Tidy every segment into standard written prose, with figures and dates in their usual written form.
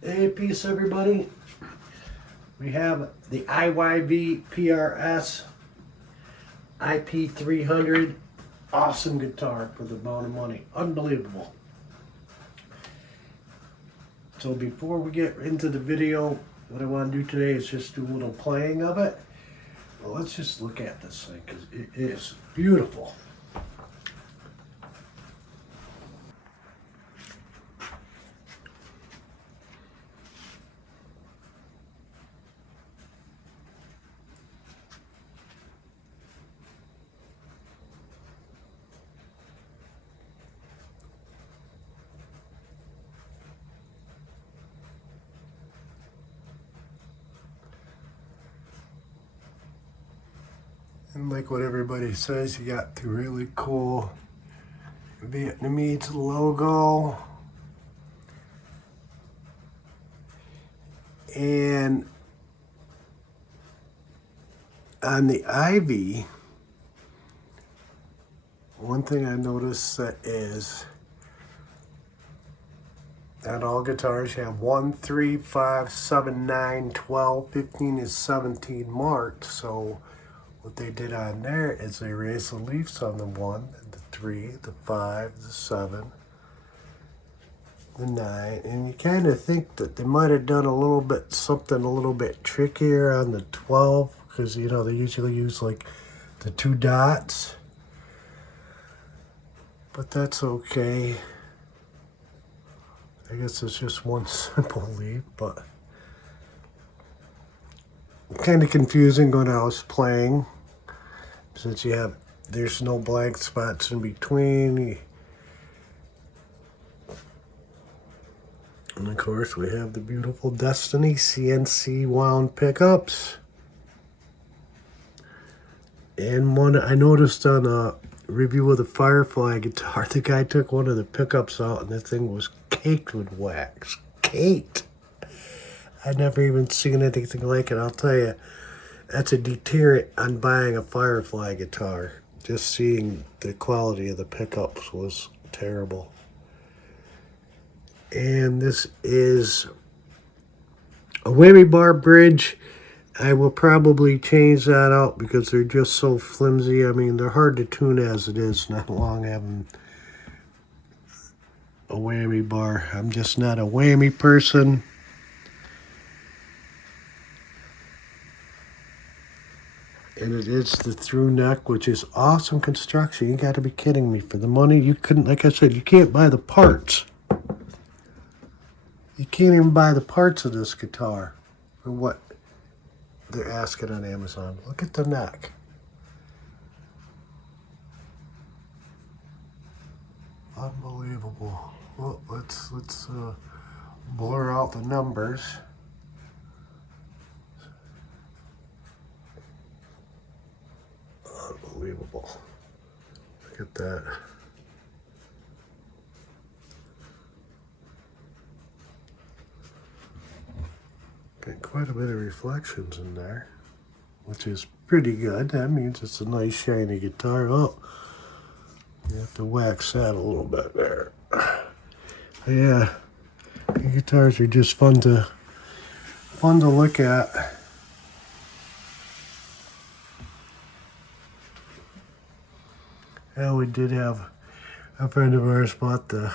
Hey, peace everybody. We have the IYV PRS IP300. Awesome guitar for the amount of money. Unbelievable. So before we get into the video, what I want to do today is just do a little playing of it. Well, let's just look at this thing because it is beautiful. And like what everybody says, you got the really cool Vietnamese logo. And on the Ivy, one thing I noticed that is that all guitars have 1, 3, 5, 7, 9, 12, 15 is 17 marked. So what they did on there is they raised the leaves on the 1, the 3, the 5, the 7, the 9, and you kind of think that they might have done a little bit something a little bit trickier on the 12 because you know they usually use like the 2 dots, but that's okay. I guess it's just one simple leaf, but kind of confusing when I was playing since there's no blank spots in between. And of course we have the beautiful Destiny CNC wound pickups. And one I noticed on a review of the Firefly guitar, the guy took one of the pickups out and the thing was caked with wax. Caked. I'd never even seen anything like it. I'll tell you, that's a deterrent on buying a Firefly guitar. Just seeing the quality of the pickups was terrible. And this is a Whimmy Bar Bridge. I will probably change that out because they're just so flimsy. I mean, they're hard to tune as it is. Not long having a whammy bar. I'm just not a whammy person. And it is the through neck, which is awesome construction. You got to be kidding me. For the money, you couldn't, like I said, you can't buy the parts. You can't even buy the parts of this guitar for what they're asking on Amazon. Look at the neck. Unbelievable. Well, let's blur out the numbers. Unbelievable. Look at that. Got quite a bit of reflections in there, which is pretty good. That means it's a nice shiny guitar. Oh, you have to wax that a little bit there. Yeah, the guitars are just fun to look at. Yeah, we did have a friend of ours bought the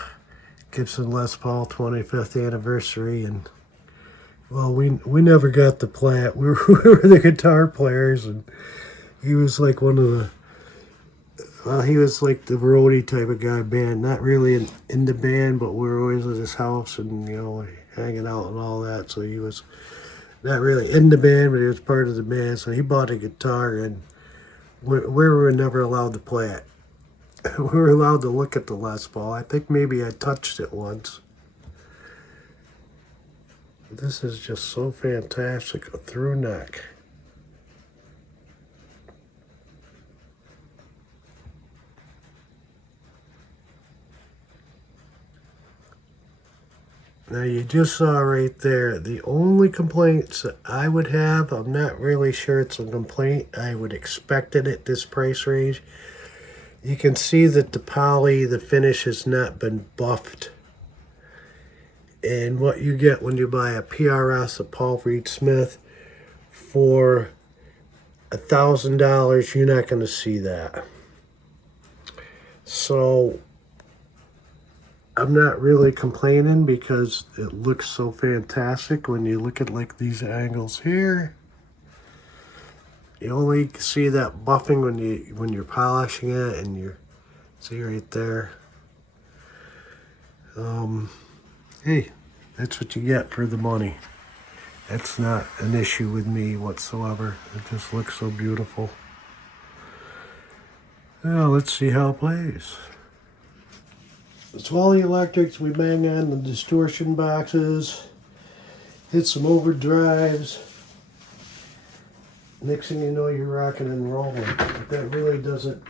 Gibson Les Paul 25th anniversary, and well, we never got to play it. We were the guitar players, and he was like one of the, well, he was like the roadie type of guy, band. Not really in the band, but we were always at his house and, you know, hanging out and all that. So he was not really in the band, but he was part of the band. So he bought a guitar, and we were never allowed to play it. We were allowed to look at the Les Paul. I think maybe I touched it once. This is just so fantastic, a through neck. Now you just saw right there, the only complaints that I would have, I'm not really sure it's a complaint, I would expect it at this price range. You can see that the poly, the finish has not been buffed. And what you get when you buy a PRS, a Paul Reed Smith, for $1,000, you're not going to see that. So I'm not really complaining because it looks so fantastic when you look at like these angles here. You only see that buffing when you're polishing it, and you see right there. Hey, that's what you get for the money. That's not an issue with me whatsoever. It just looks so beautiful. Now let's see how it plays. So all the electrics, we bang on the distortion boxes, hit some overdrives. Next thing you know, you're rocking and rolling. But that really doesn't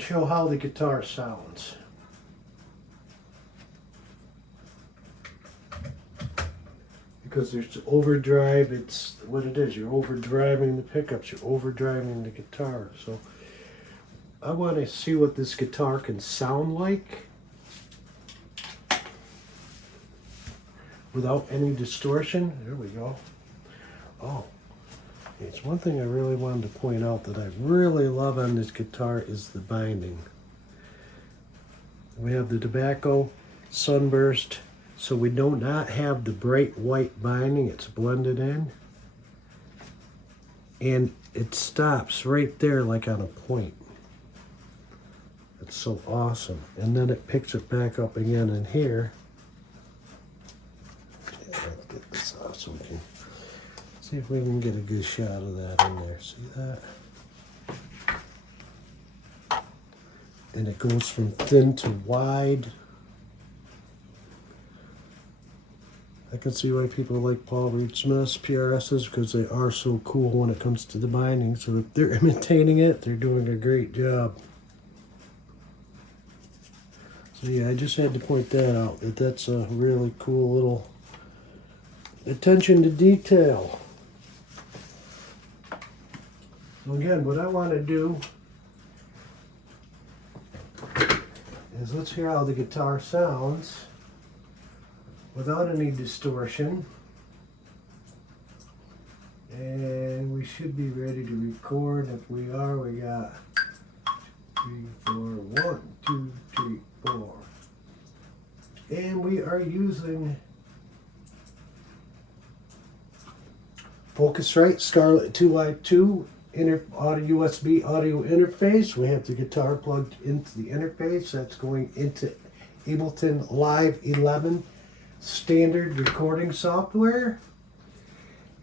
show how the guitar sounds. Because there's overdrive, it's what it is. You're overdriving the pickups, you're overdriving the guitar. So I want to see what this guitar can sound like without any distortion. There we go. Oh, it's one thing I really wanted to point out that I really love on this guitar is the binding. We have the tobacco sunburst, so we do not have the bright white binding. It's blended in. And it stops right there like on a point. It's so awesome. And then it picks it back up again in here. Yeah, let's get this off so we can see if we can get a good shot of that in there. See that? And it goes from thin to wide. I can see why people like Paul Reed Smith's PRSs, because they are so cool when it comes to the binding. So if they're imitating it, they're doing a great job. So yeah, I just had to point that out, that's a really cool little attention to detail. So again, what I want to do is let's hear how the guitar sounds without any distortion. And we should be ready to record. If we are, we got 3, 4, 1, 2, 3, 4. And we are using Focusrite Scarlett 2i2 audio USB audio interface. We have the guitar plugged into the interface. That's going into Ableton Live 11 standard recording software.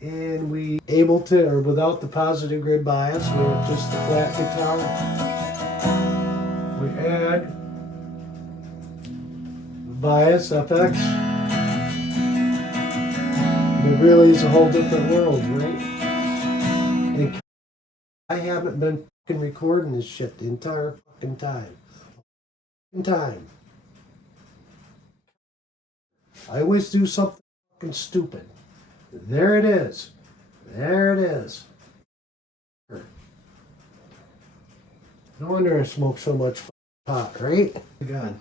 And we Ableton, or without the positive grid bias, we have just the flat guitar. We add the bias FX. And it really is a whole different world, right? And I haven't been fucking recording this shit the entire fucking time. I always do something fucking stupid. There it is. There it is. No wonder I smoke so much pot, right? God.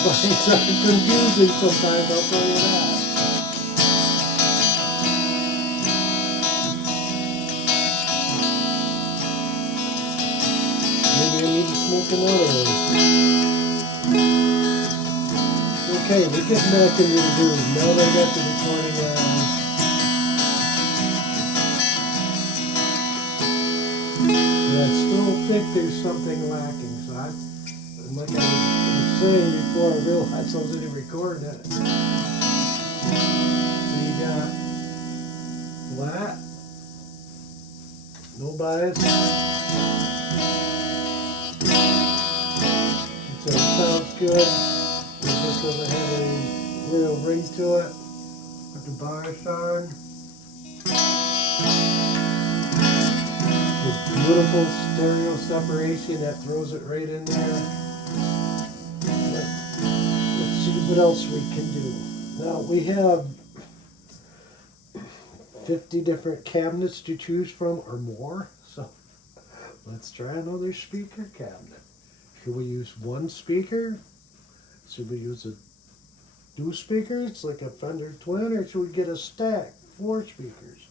amplifiers are confusing sometimes, I'll tell you that. Maybe I need to smoke another one. Okay, we're getting back into the groove. Now that I got the recording on. But I still think there's something lacking, so like I was saying before, I realized I was in recording it. So you got flat, no bias. So it sounds good. It just doesn't have any real ring to it. Put the bias on. This beautiful stereo separation that throws it right in there. Let's see what else we can do. Now we have 50 different cabinets to choose from or more. So let's try another speaker cabinet. Should we use one speaker? Should we use a two speakers like a Fender Twin, or should we get a stack, 4 speakers?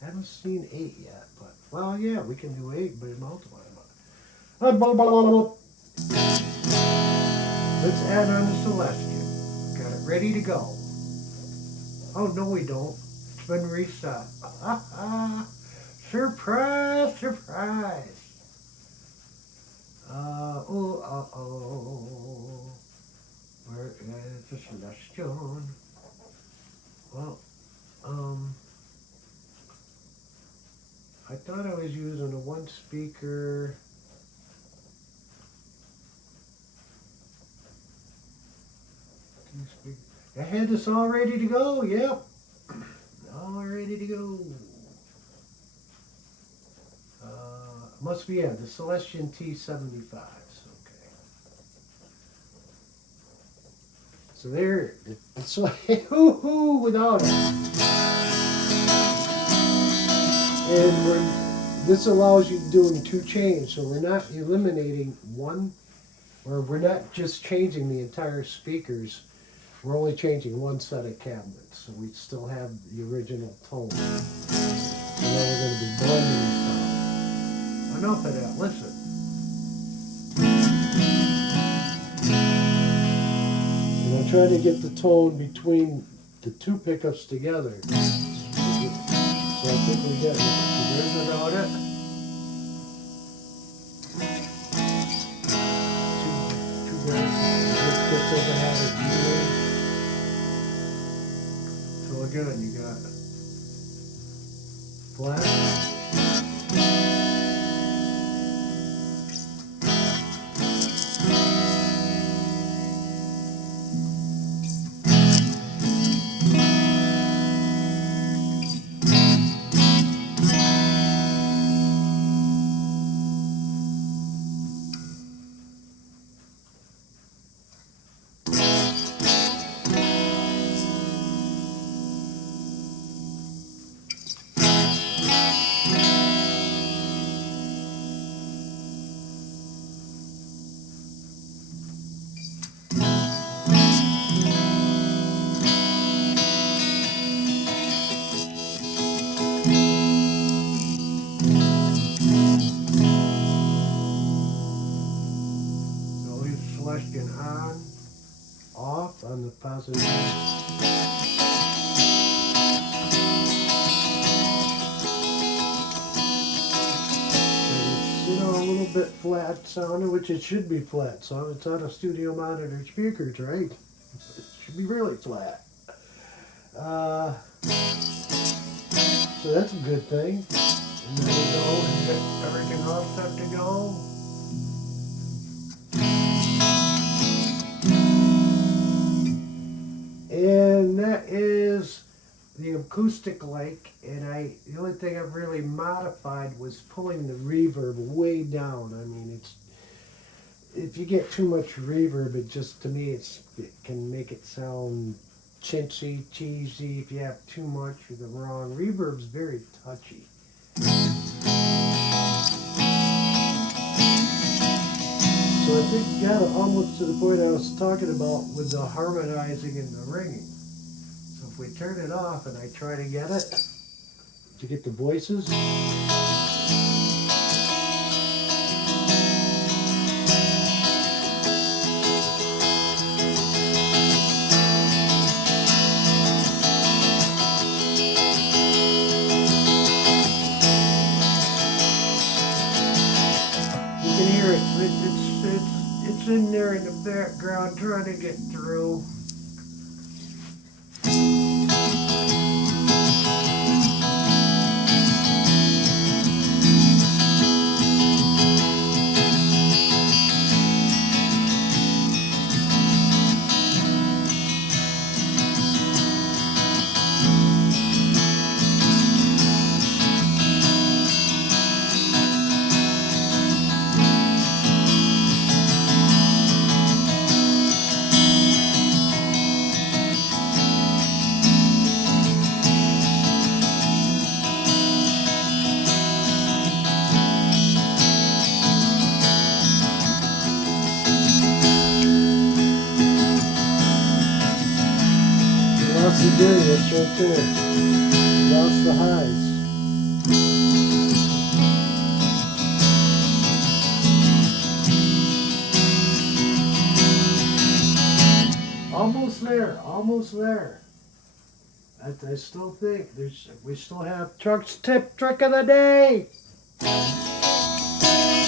I haven't seen 8 yet, but well, yeah, we can do 8 by multiply them. Let's add on the Celestian. Got it ready to go. Oh no, we don't. It's been reset. Surprise, surprise. Where is the Celestian? Well, I thought I was using a 1 speaker. I had this all ready to go, yep. All ready to go. Must be, yeah, the Celestian T75s, okay. So there, so hoo-hoo without it. And this allows you doing 2 chains, so we're not eliminating one, or we're not just changing the entire speakers. We're only changing 1 set of cabinets, so we still have the original tone. And then we're going to be blending the sound. Enough of that, listen. And I'm trying to get the tone between the 2 pickups together. So I think we're getting it. So there's about it. 2 grams. This gets over half a kilo. So again, you got flat. Celestian on, off on the positive. Sit on a little bit flat sounding, which it should be flat sound. It's on a studio monitor speakers, right? It should be really flat. So that's a good thing. And there we go, and get everything all set to go. And that is the acoustic lake, and the only thing I've really modified was pulling the reverb way down. I mean, it's, if you get too much reverb, it just, to me, it can make it sound chintzy, cheesy. If you have too much or the wrong, reverb's very touchy. So if it got almost to the point I was talking about with the harmonizing and the ringing. So if we turn it off and I try to get it, to get the voices. You can hear it. It's in there in the background trying to get through. Lots of doing this right there. Lost the highs. Almost there, almost there. I still think we still have Truck's tip trick of the day. Do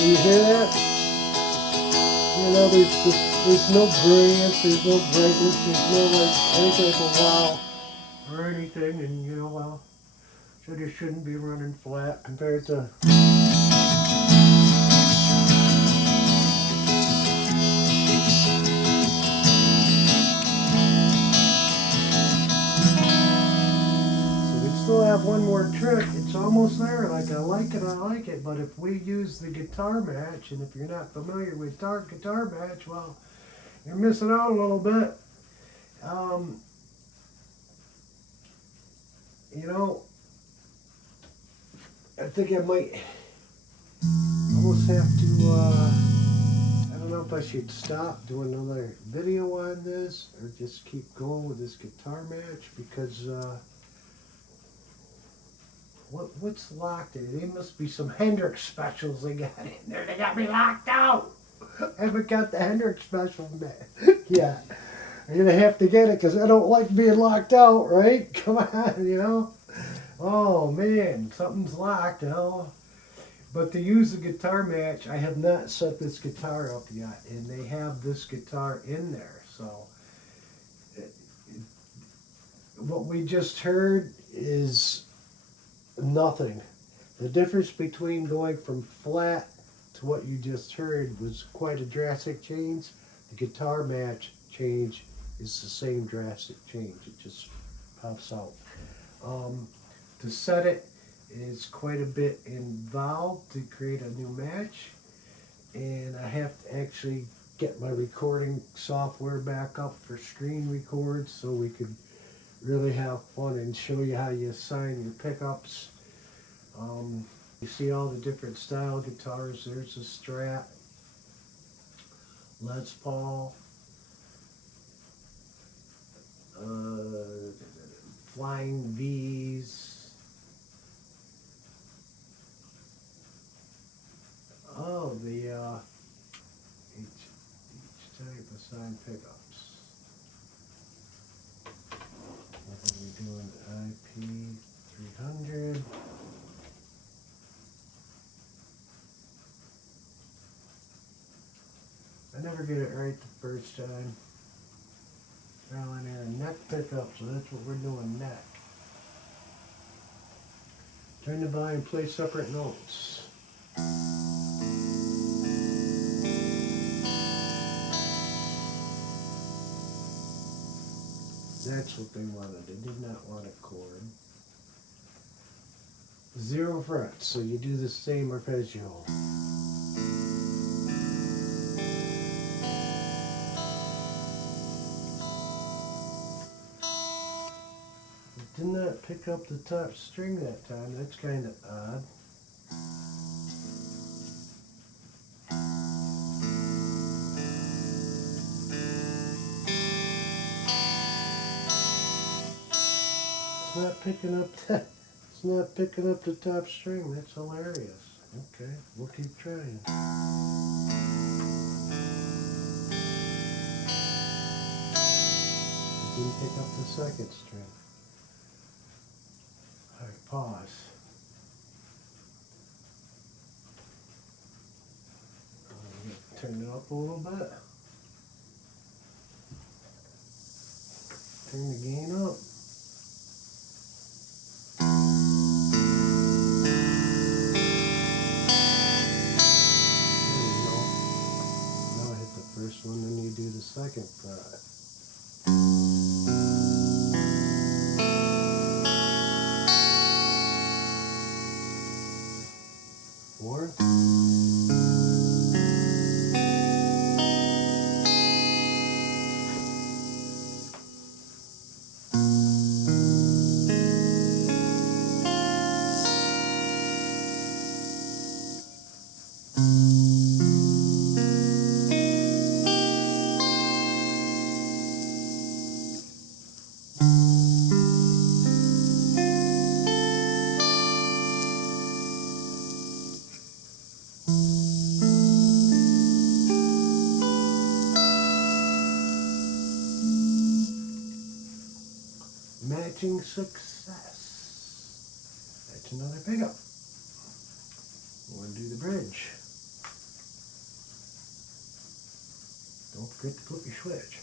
you hear that? You know, there's no brilliance, there's no brightness, there's no like any type of wow or anything, and you know, well, so you shouldn't be running flat compared to. Still have one more trick. It's almost there. Like I like it. But if we use the guitar match, and if you're not familiar with guitar match, well, you're missing out a little bit. You know, I think I might almost have to. I don't know if I should stop, do another video on this, or just keep going with this guitar match because. What's locked in it? There must be some Hendrix specials they got in there. They got me locked out. I haven't got the Hendrix special yet. I'm going to have to get it because I don't like being locked out, right? Come on, you know? Oh, man, something's locked, you know? But to use the guitar match, I have not set this guitar up yet, and they have this guitar in there. So what we just heard is nothing. The difference between going from flat to what you just heard was quite a drastic change. The guitar match change is the same drastic change. It just pops out. To set it is quite a bit involved to create a new match, and I have to actually get my recording software back up for screen record so we could really have fun and show you how you assign your pickups. You see all the different style guitars. There's a Strat, Les Paul, Flying V's. Oh, the each type assign pickups. What are we doing? IP 300. I never get it right the first time. Now in there, neck pickup, so that's what we're doing neck. Turn the volume, play separate notes. That's what they wanted. They did not want a chord. 0 frets, so you do the same arpeggio. Did not pick up the top string that time. That's kind of odd. it's not picking up that. It's not picking up the top string. That's hilarious. Okay, we'll keep trying. It didn't pick up the second string. All right, pause. Turn it up a little bit. Turn the gain up. There we go. Now I hit the first one, then you do the second fret. Fourth. Matching success. That's another pickup. We're going to do the bridge. Don't forget to put your switch.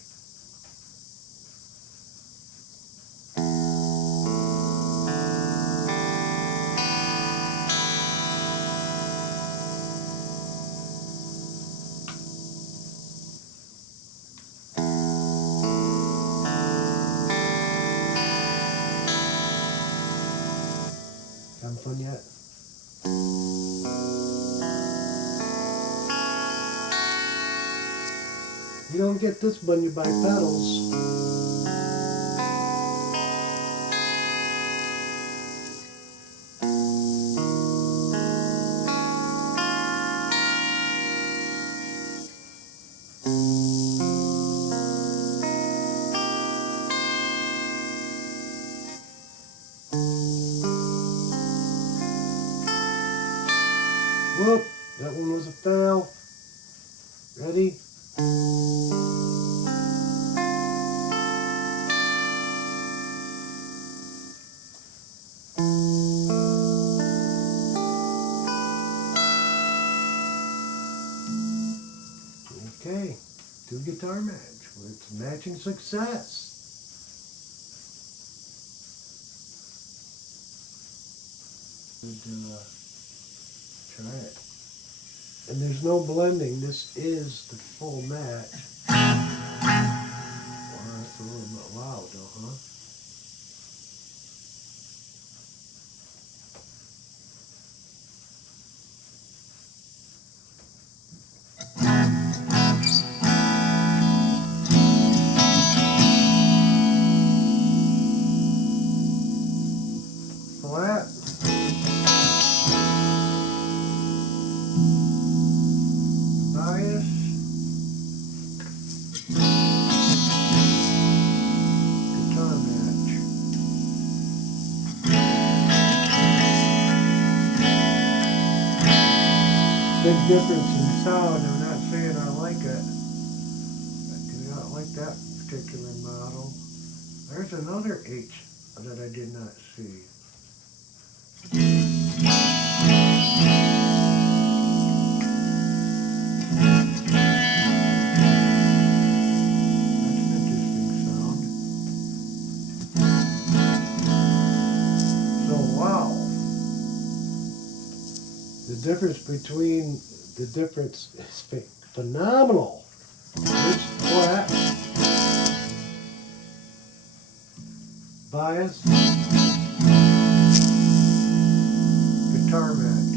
Having fun yet? You don't get this when you buy pedals. Whoop, that one was a fail. Ready? Okay, two guitar match. It's matching success. Try it. And there's no blending. This is the full match. Wow, that's a little bit loud though, huh? Flat. Bias. Guitar match. Big difference in sound. I'm not saying I like it. I do not like that particular model. There's another H that I did not see. The difference is phenomenal. It's flat, bias, guitar match.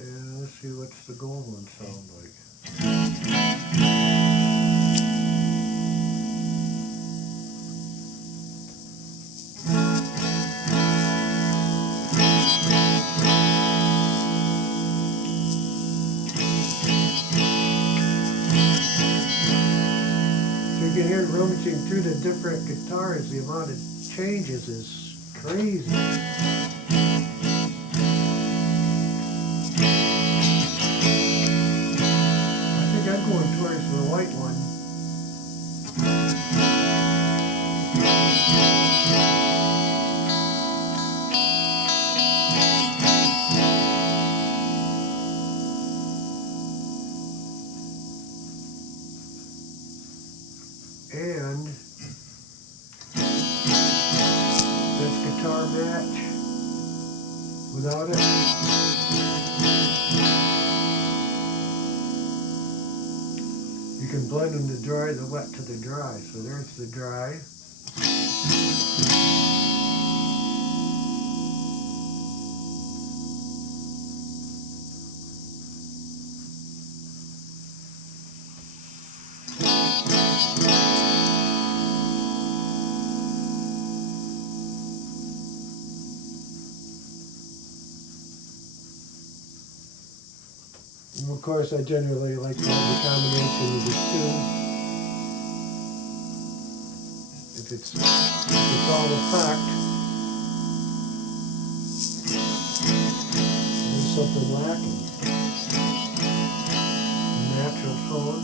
And let's see what's the gold one sound like. you can hear rummaging through the different guitars, the amount of changes is crazy. I think I'm going towards the white one. And this guitar match without it. You can blend them to dry, the wet to the dry. So there's the dry. And of course, I generally like to have the combination of the two. If it's all effect, there's something lacking. Natural tone.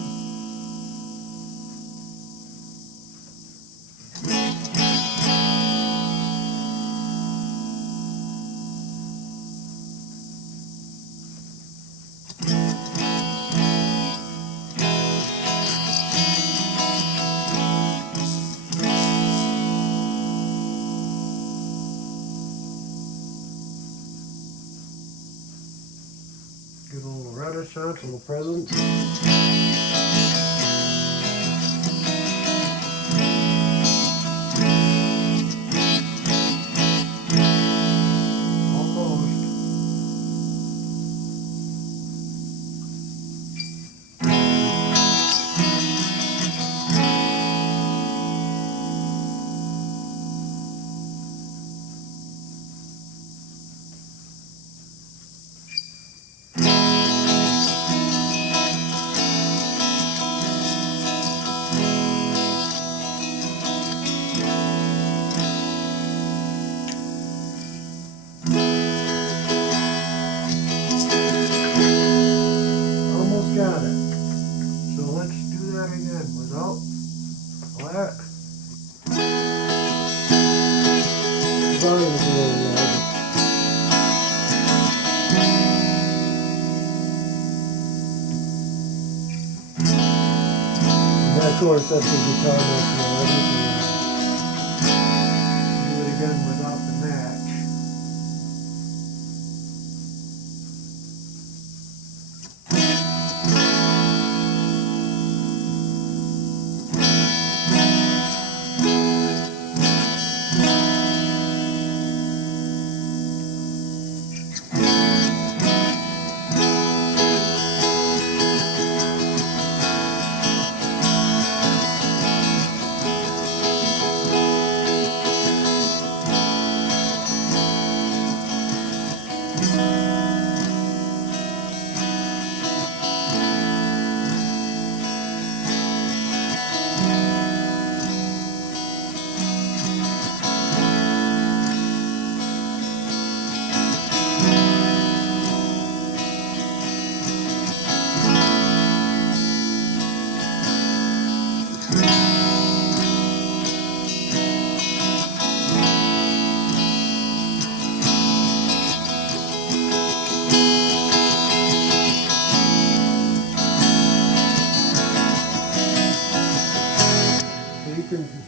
Get a little renaissance, a little presence. Almost. Got it. So let's do that again without that. Volume's a little loud. And of course, that's the guitar that's now everything. Do it again without the match.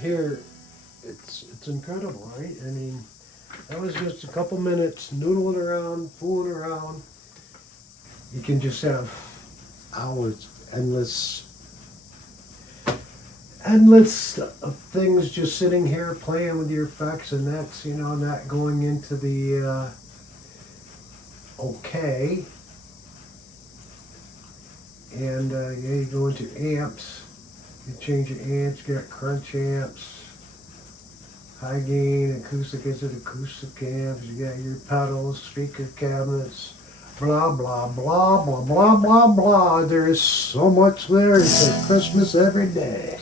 Here, it's incredible, right? I mean, that was just a couple minutes noodling around, fooling around. You can just have hours, endless of things just sitting here playing with your effects, and that's, you know, not going into the okay. And yeah, you go into amps. You change your amps, you got crunch amps, high gain, acoustic amps, you got your pedals, speaker cabinets, blah, blah, blah, blah, blah, blah, blah. There is so much there. It's like Christmas every day.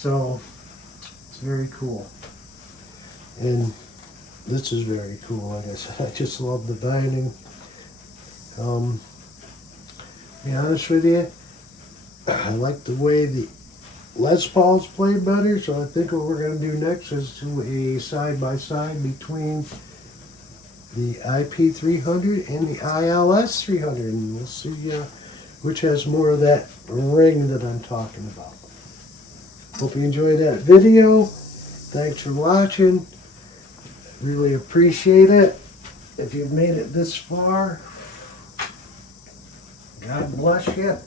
So it's very cool. And this is very cool, like I said. I just love the binding. To be honest with you, I like the way the Les Paul's play better, so I think what we're going to do next is do a side-by-side between the IP300 and the ILS 300, and we'll see which has more of that ring that I'm talking about. Hope you enjoyed that video. Thanks for watching. Really appreciate it. If you've made it this far, God bless you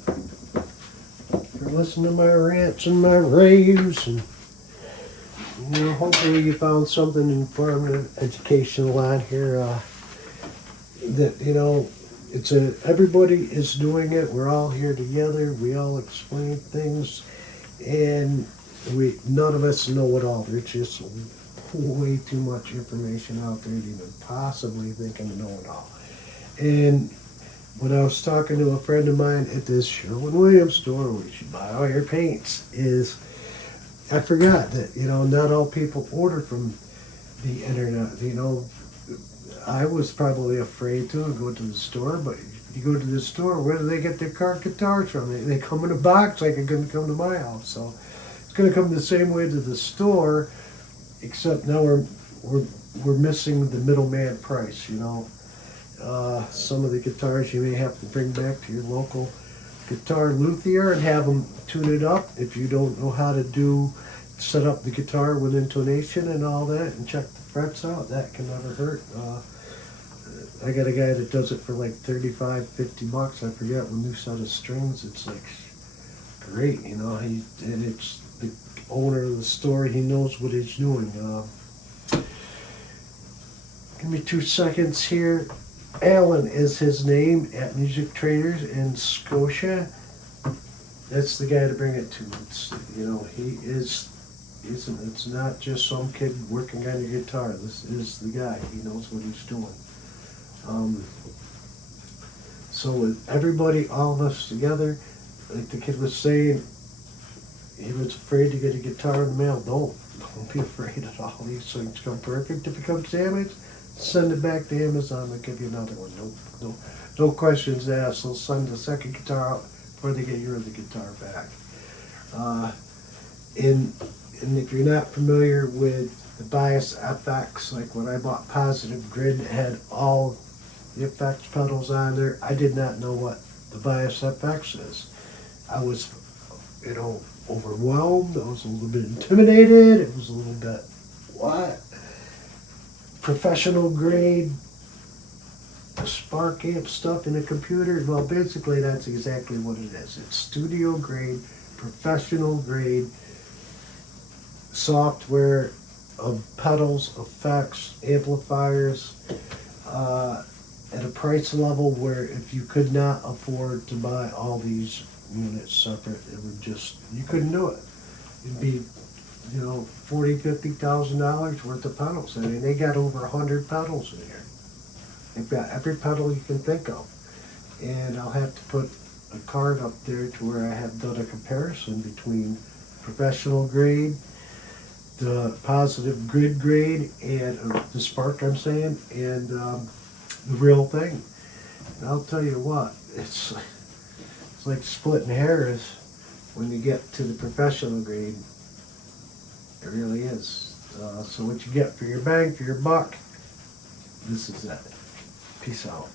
for listening to my rants and my raves. And hopefully you found something informative, educational on here. That everybody is doing it. We're all here together. We all explain things, and none of us know it all. There's just way too much information out there to even possibly think I know it all. And when I was talking to a friend of mine at this Sherwin-Williams store, where you should buy all your paints, I forgot that not all people order from the internet. I was probably afraid to go to the store, but you go to the store, where do they get their car guitars from? They come in a box like it's going to come to my house. So it's going to come the same way to the store, except now we're missing the middleman price. Some of the guitars you may have to bring back to your local guitar luthier and have them tune it up. If you don't know how to set up the guitar with intonation and all that and check the frets out, that can never hurt. I got a guy that does it for like $35-50. I forget, with a new set of strings. It's like great, and it's the owner of the store. He knows what he's doing. Give me 2 seconds here. Alan is his name at Music Traders in Scotia. That's the guy to bring it to. It's not just some kid working on your guitar. This is the guy. He knows what he's doing. So with everybody, all of us together, like the kid was saying, he was afraid to get a guitar in the mail. Don't be afraid at all. These things come perfect. If it comes damaged, send it back to Amazon. They'll give you another one. No questions asked. They'll send the second guitar out before they get your other guitar back. And if you're not familiar with the Bias FX, like when I bought Positive Grid, it had all the effects pedals on there. I did not know what the Bias FX is. I was, overwhelmed. I was a little bit intimidated. It was a little bit, what? Professional grade Spark amp stuff in a computer. Well, basically that's exactly what it is. It's studio grade, professional grade software of pedals, effects, amplifiers, at a price level where if you could not afford to buy all these units separate, you couldn't do it. It'd be $40,000-50,000 worth of pedals. I mean, they got over 100 pedals in here. They've got every pedal you can think of. And I'll have to put a card up there to where I have done a comparison between professional grade, the Positive Grid grade, and the Spark I'm saying, and the real thing. And I'll tell you what, it's like splitting hairs when you get to the professional grade. It really is. So what you get for your bang, for your buck, this is it. Peace out.